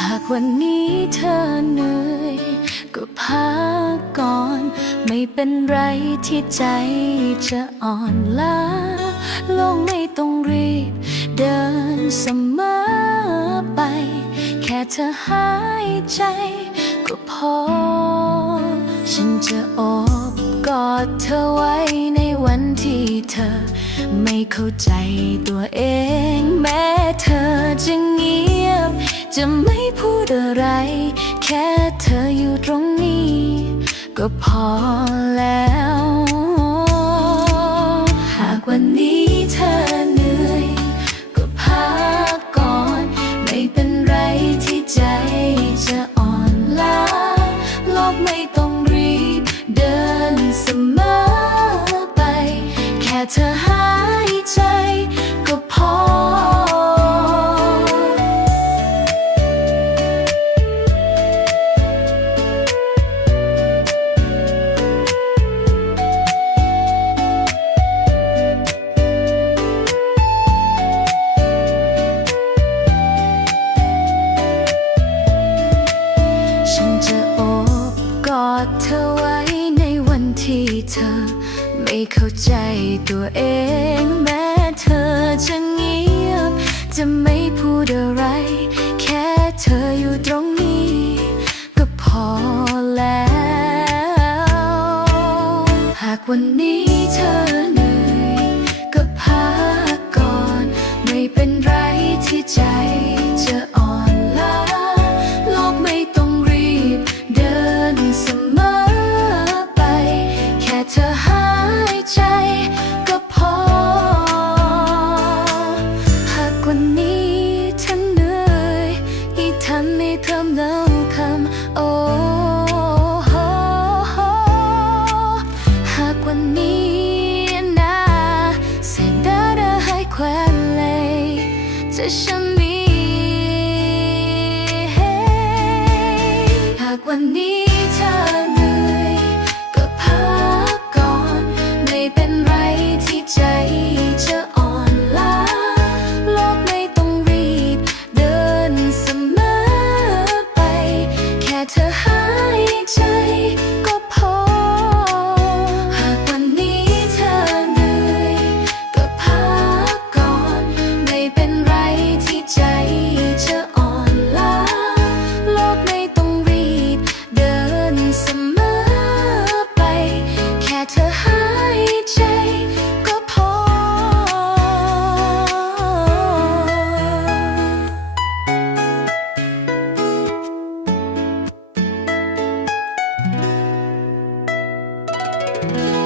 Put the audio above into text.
หากวันนี้เธอเหนื่อย ก็พักก่อน ไม่เป็นไรที่ใจจะอ่อนล้าโลกไม่ต้องรีบ เดินเสมอไป แค่เธอหายใจ ก็พอ ฉันจะโอบกอดเธอไว้ในวันที่เธอ ไม่เข้าใจตัวเอง แม้เธอจะเงียบ จะไม่พูดอะไร แค่เธออยู่ตรงนี้ ก็พอแล้ว หากวันนี้ ฉันจะโอบกอดเธอไว้ในวันที่เธอ ไม่เข้าใจตัวเอง แม้เธอจะเงียบ จะไม่พูดอะไร แค่เธออยู่ตรงนี้ ก็พอแล้ว หากวันนี้เธอ อีกทันในเทอมเล่าคำโอ้หหากวันนี้นะเส้นดาดาให้แควนเลยจะฉันมีหากวันนี้ เ